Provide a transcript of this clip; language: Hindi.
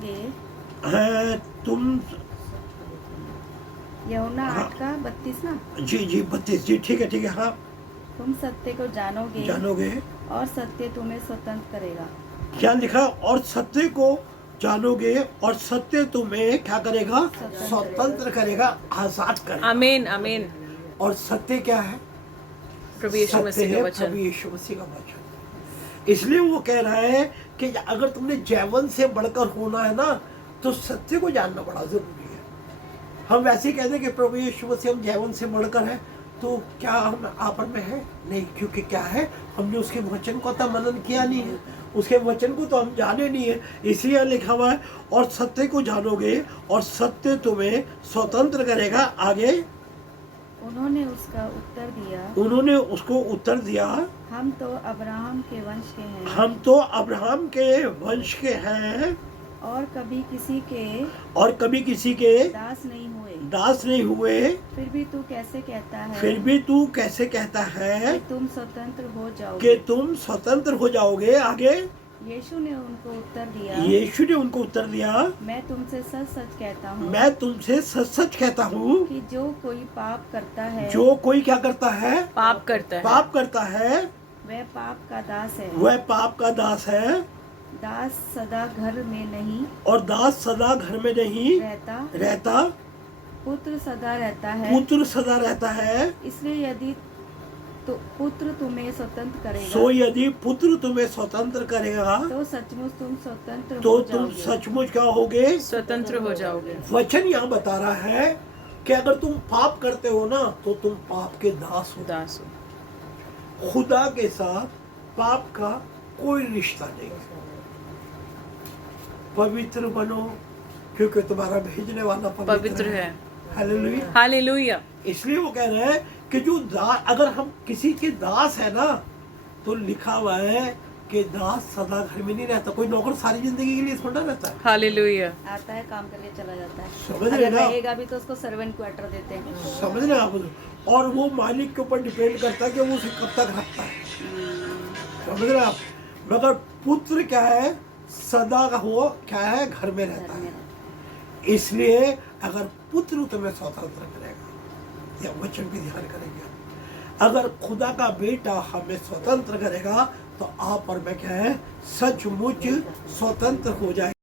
जानोगे। तुम यूहन्ना हाँ। 8 का 32 ना। जी 32 जी, ठीक है हाँ। तुम सत्य को जानोगे और सत्य तुम्हें स्वतंत्र करेगा। क्या लिखा? और सत्य को जानोगे और सत्य तुम्हें क्या करेगा? स्वतंत्र करेगा, आजाद करेगा। आमीन आमीन। और सत्य क्या है? प्रभु यीशु सत्य मसीह है का वचन। प्रभु यीशु मसीह का वचन। इसलिए वो कह रहा है कि अगर तुमने जैवन से बढ़कर होना है ना, तो सत्य को जानना बड़ा जरूरी है। हम वैसे ही कहते हैं कि प्रभु यीशु मसीह हम जैवन से बढ़कर है, तो क्या हम आपस में है? नहीं, क्योंकि क्या है, हमने उसके वचन को तो मनन किया नहीं है, उसके वचन को तो हम जाने नहीं है। इसलिए लिखा हुआ है और सत्य को जानोगे और सत्य तुम्हें स्वतंत्र करेगा। आगे उन्होंने उसका उत्तर दिया, उन्होंने उसको उत्तर दिया, हम तो अब्राहम के वंश के हैं हम तो अब्राहम के वंश के हैं और कभी किसी के दास नहीं हुए। फिर भी तू कैसे कहता है कि तुम स्वतंत्र हो जाओगे। स्वतंत्र हो जाओगे। आगे यीशु ने उनको उत्तर दिया, मैं तुमसे सच सच कहता हूँ कि जो कोई पाप करता है, जो कोई क्या करता है? पाप करता है वह पाप का दास है। दास सदा घर में नहीं और दास सदा घर में नहीं रहता, पुत्र सदा रहता है। इसलिए यदि तो पुत्र तुम्हें स्वतंत्र करेगा, तो सचमुच तुम स्वतंत्र क्या होगे? स्वतंत्र हो जाओगे। वचन यहाँ बता रहा है कि अगर तुम पाप करते हो ना, तो तुम पाप के दास हो। खुदा के साथ पाप का कोई रिश्ता नहीं। पवित्र बनो, क्योंकि तुम्हारा भेजने वाला पवित्र है। Hallelujah hallelujah. इसलिए वो कह रहे हैं कि जो अगर हम किसी के दास है ना, तो लिखा हुआ है कि दास सदा घर में नहीं रहता। कोई नौकर सारी जिंदगी के लिए थोड़ा रहता है। हालेलुया। आता है, काम करके चला जाता है। समझ रहे अगर ना? रहेगा भी तो उसको सर्वेंट क्वार्टर देते हैं। समझ रहे आप? और वो मालिक के ऊपर डिपेंड करता है कि वो उसे कब तक रखता है। समझ रहे आप? मगर पुत्र क्या है? सदा का हो क्या है? घर में रहता है। इसलिए अगर पुत्र तुम्हें स्वतंत्र करेगा, या वचन भी ध्यान करेंगे, अगर खुदा का बेटा हमें स्वतंत्र करेगा, तो आप और मैं क्या है? सचमुच स्वतंत्र हो जाए।